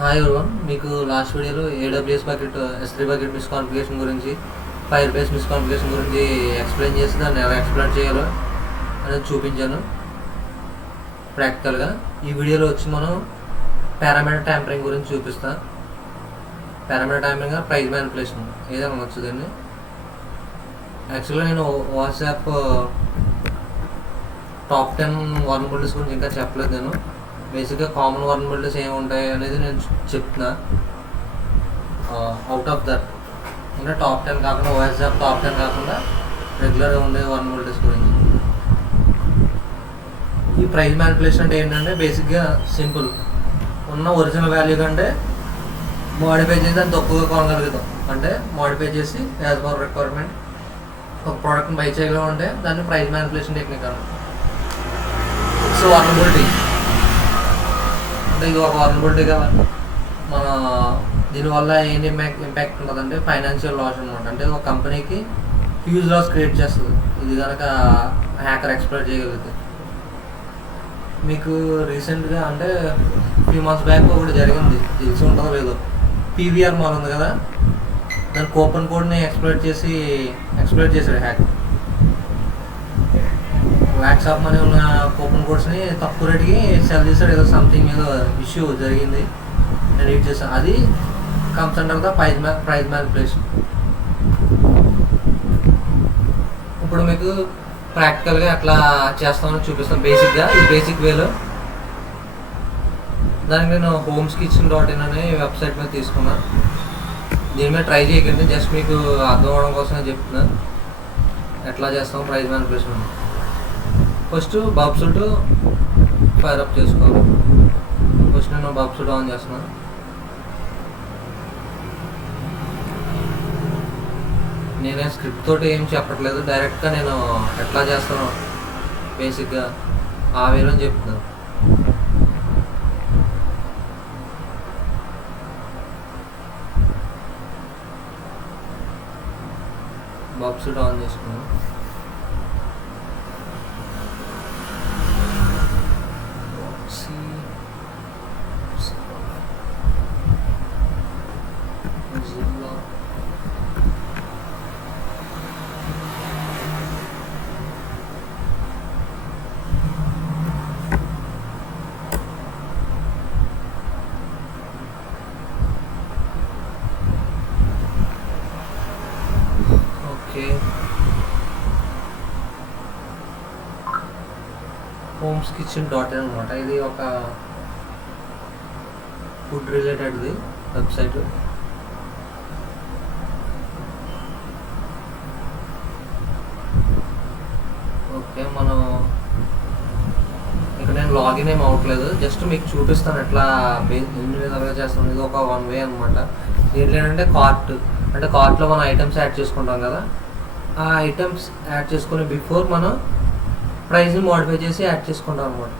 Hi everyone, మీకు last వీడియోలో AWS bucket S3 bucket మిస్కాన్ఫిగరేషన్ గురించి, ఫైర్ బేస్ మిస్కాన్ఫిగరేషన్ గురించి ఎక్స్ప్లెయిన్ చేసి దాన్ని ఎలా ఎక్స్ప్లెయిన్ చేయాలో అనేది చూపించాను ప్రాక్టికల్గా. ఈ వీడియోలో వచ్చి మనం పారామీటర్ ట్యాంపరింగ్ గురించి చూపిస్తాం. పారామీటర్ ట్యాంపరింగ్ ప్రైస్ మ్యానిపులేషన్ ఏదైనా అనొచ్చు దీన్ని. యాక్చువల్గా నేను వాట్సాప్ టాప్ 10 వల్నరబిలిటీస్ గురించి ఇంకా చెప్పలేదు. నేను బేసిక్గా కామన్ వల్నరబిలిటీస్ ఏమి ఉంటాయి అనేది నేను చెప్తున్నా. అవుట్ ఆఫ్ దట్ అంటే టాప్ 10 కాకుండా, వాట్సాప్ టాప్ 10 కాకుండా రెగ్యులర్గా ఉండే వల్నరబిలిటీస్ గురించి. ఈ ప్రైస్ మ్యానిపులేషన్ అంటే ఏంటంటే బేసిక్గా సింపుల్, ఉన్న ఒరిజినల్ వాల్యూ కంటే మోడిఫై చేసి దాన్ని తక్కువగా కొనగలుగుతాం. అంటే మోడిఫై చేసి యాజ్ పర్ రిక్వైర్మెంట్ ఒక ప్రోడక్ట్ని బై చేయగలం అంటే దాన్ని ప్రైస్ మ్యానిపులేషన్ టెక్నిక్ అన్నమాట. సో వల్నరబిలిటీ అంటే ఇది ఒక వల్నరబిలిటీగా మన దీనివల్ల ఏంటి ఇంపాక్ట్ ఉంటుందంటే ఫైనాన్షియల్ లాస్ అనమాట. అంటే ఒక కంపెనీకి హ్యూజ్ లాస్ క్రియేట్ చేస్తుంది ఇది కనుక హ్యాకర్ ఎక్స్ప్లోర్ చేయగలిగితే. మీకు రీసెంట్గా అంటే ఫ్యూ మంత్స్ బ్యాక్ ఒకటి జరిగింది, తెలిసి ఉంటుందో లేదో. PVR మాల్ ఉంది కదా, దాని కూపన్ కోడ్ని ఎక్స్ప్లోర్ చేశాడు హ్యాక్. ల్యాక్స్ ఆఫ్ మనీ ఉన్న కూపన్ కోడ్స్ని తక్కువ రేటుకి సెల్ చేశాడు. ఏదో సంథింగ్ ఏదో ఇష్యూ జరిగింది, నేను రీడ్ చేశాను. అది comes under the price manipulation. ఇప్పుడు మీకు ప్రాక్టికల్గా ఎట్లా చేస్తామని చూపిస్తాను. బేసిక్గా ఈ బేసిక్ వేలో దానికి నేను homeskichen.in అనే వెబ్సైట్ మీద తీసుకున్నా. దీని మీద ట్రై చేయకండి, జస్ట్ మీకు అర్థం అవడం కోసమే చెప్తున్నా ఎట్లా చేస్తాం ప్రైస్ మ్యానిపులేషన్. ఫస్ట్ బబ్ సూట్ ఫైర్ అప్ చేసుకోవాలి. ఫస్ట్ నేను బబ్ సూట్ ఆన్ చేస్తున్నాను. నేనే స్క్రిప్ట్ తోటి ఏం చెప్పట్లేదు, డైరెక్ట్గా నేను ఎట్లా చేస్తాను బేసిక్గా ఆ వేలో చెప్తున్నాను. బబ్ సూట్ ఆన్ చేసుకున్నాను. homeskichen.in అనమాట. ఇది ఒక ఫుడ్ రిలేటెడ్ది వెబ్సైట్. ఓకే, మనం ఇక్కడ నేను లాగిన్ ఏం అవ్వట్లేదు, జస్ట్ మీకు చూపిస్తాను ఎట్లా ఎన్ని విధాలుగా చేస్తాను. ఇది ఒక 1 వే అనమాట. దీంట్లో ఏంటంటే కార్ట్, అంటే కార్ట్లో మనం ఐటమ్స్ యాడ్ చేసుకుంటాం కదా, ఆ ఐటమ్స్ యాడ్ చేసుకునే బిఫోర్ మనం ప్రైస్ని మోడిఫై చేసి యాడ్ చేసుకుంటాం అనమాట.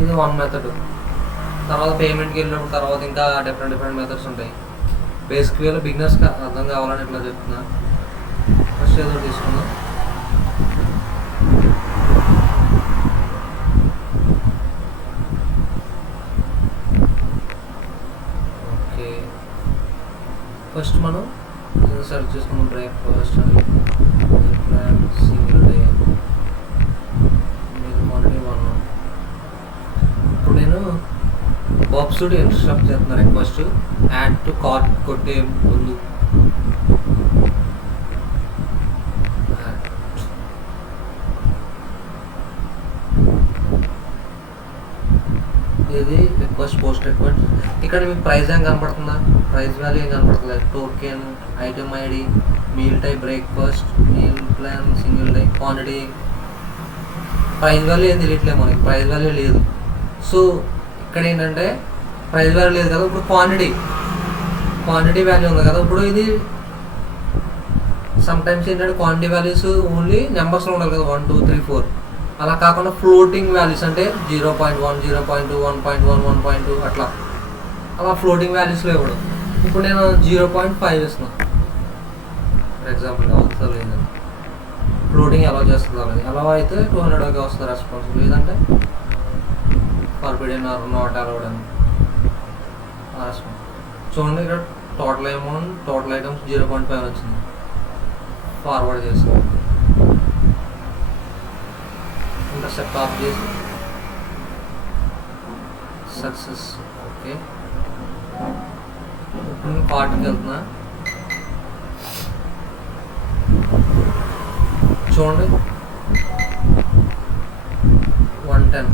ఇది 1 మెథడ్. తర్వాత పేమెంట్కి వెళ్ళినప్పుడు తర్వాత ఇంకా డిఫరెంట్ మెథడ్స్ ఉంటాయి. బేసిక్ వేలో బిగినర్స్కి అర్థం కావాలని ఇట్లా చెప్తున్నా. ఫస్ట్ ఏదో తీసుకుందాం. ఓకే, ఫస్ట్ మనం సెలెక్ట్ చేసుకున్నాం బ్రేక్ఫాస్ట్ అని, సింగిల్ డే, మీకు ఆల్రెడీ 1. ఇప్పుడు నేను బబ్ సూట్ ఇన్స్ట్రక్ట్ చేస్తున్నాను. రిక్వెస్ట్ యాడ్ టు కార్ట్ కొట్టే ముందు ఇది రిక్వెస్ట్ పోస్ట్ రిక్వెస్ట్. ఇక్కడ మీకు ప్రైస్ ఏం కనపడుతుందా? ప్రైస్ వాల్యూ ఏం కనపడుతుంది? Token, item ID, meal type, breakfast, meal plan, single day, quantity. Price value ఏం తెలియట్లేదు మనకి, ప్రైస్ వాల్యూ లేదు. సో ఇక్కడ ఏంటంటే ప్రైస్ వాల్యూ లేదు కదా, ఇప్పుడు క్వాంటిటీ వాల్యూ ఉంది కదా. ఇప్పుడు ఇది సమ్టైమ్స్ ఏంటంటే క్వాంటిటీ వాల్యూస్ ఓన్లీ నెంబర్స్లో ఉండాలి కదా, 1 2 3 4. అలా కాకుండా ఫ్లోటింగ్ వాల్యూస్ అంటే 0.1 0.2 1.1 1.2 అట్లా అలా ఫ్లోటింగ్ వాల్యూస్లో ఇవ్వడం. ఇప్పుడు నేను 0.5 ఇస్తున్నాను ఫర్ ఎగ్జాంపుల్. అవుతుంది లేదండి, ఫ్లోటింగ్ ఎలా చేస్తుంది అనేది. అలా అయితే 200 వస్తుంది రెస్పాన్స్, లేదంటే ఫర్బిడెన్ ఆర్ నాట్ అలౌడ్ అని రాసుకోండి. చూడండి ఇక్కడ టోటల్ అమౌంట్ టోటల్ ఐటమ్స్ 0.5 వచ్చింది. ఫార్వర్డ్ చేసి ఇంటర్సెప్ట్ ఆఫ్ చేసి సక్సెస్. ఓకే, ఇప్పుడు నేను కార్ట్కి వెళ్తున్నా. చూడండి 110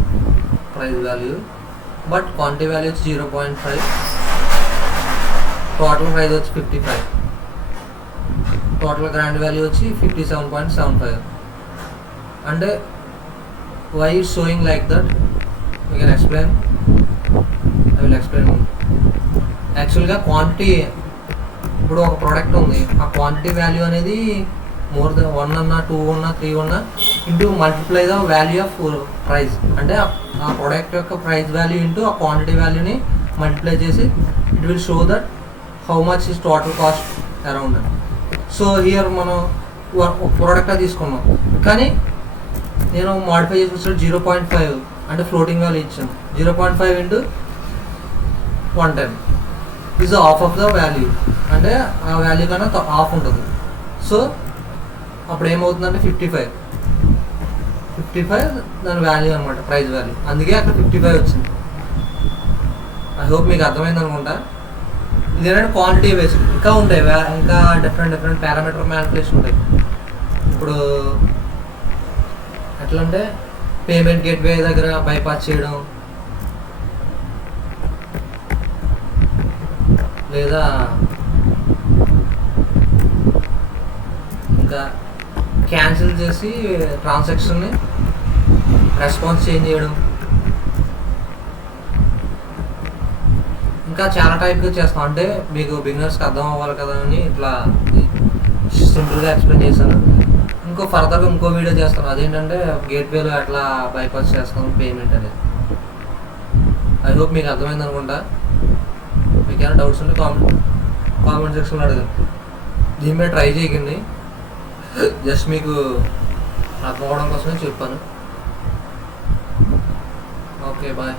price value, but quantity value వచ్చి 0.5, టోటల్ ప్రైస్ వచ్చి 55, టోటల్ గ్రాండ్ వాల్యూ వచ్చి 57.75. అంటే why is showing like that? We can explain. I will explain. యాక్చువల్గా క్వాంటిటీ, ఇప్పుడు ఒక ప్రోడక్ట్ ఉంది, ఆ క్వాంటిటీ వాల్యూ అనేది మోర్ దెన్ 1 అన్నా 2 అన్నా 3 అన్నా into multiply the value of price. అంటే ఆ ప్రోడక్ట్ యొక్క ప్రైస్ వాల్యూ ఇంటూ ఆ క్వాంటిటీ వాల్యూని మల్టిప్లై చేసి it will show that how much is total cost around. So here మనం ఒక ప్రోడక్ట్ తీసుకున్నాం, కానీ నేను మాడిఫై చేసి వచ్చాడు 0.5 అంటే ఫ్లోటింగ్ వాల్యూ ఇచ్చాను. 0.5 into 110 is half of the value, అంటే ఆ వాల్యూ కన్నా హాఫ్ ఉంటుంది. సో అప్పుడు ఏమవుతుందంటే 55 దాని వాల్యూ అనమాట, ప్రైస్ వాల్యూ. అందుకే అక్కడ 55 వచ్చింది. ఐ హోప్ మీకు అర్థమైంది అనుకుంటా. ఇదేంటంటే క్వాంటిటీ బేస్డ్. ఇంకా ఉంటాయి, ఇంకా డిఫరెంట్ పారామీటర్ మ్యానిపులేషన్ ఉంటాయి. ఇప్పుడు ఎట్లా అంటే పేమెంట్ గేట్వే దగ్గర బైపాస్ చేయడం, లేదా ఇంకా క్యాన్సిల్ చేసి ట్రాన్సాక్షన్ని రెస్పాన్స్ చేంజ్ చేయడం, ఇంకా చాలా టైప్గా చేస్తాం. అంటే మీకు బిగినర్స్కి అర్థం అవ్వాలి కదా అని ఇట్లా సింపుల్గా ఎక్స్ప్లెయిన్ చేశాను. ఫర్దర్గా ఇంకో వీడియో చేస్తాను, అదేంటంటే గేట్వేలో ఎట్లా బైపాస్ చేస్తాం పేమెంట్ అనేది. ఐ హోప్ మీకు అర్థమైంది అనుకుంటా. మీకు ఏమైనా డౌట్స్ ఉంటే కామెంట్ సెక్షన్లో అడగండి. దీని మీద ట్రై చేయకండి, జస్ట్ మీకు అర్థం అవ్వడం కోసమే చెప్పాను. Okay, bye.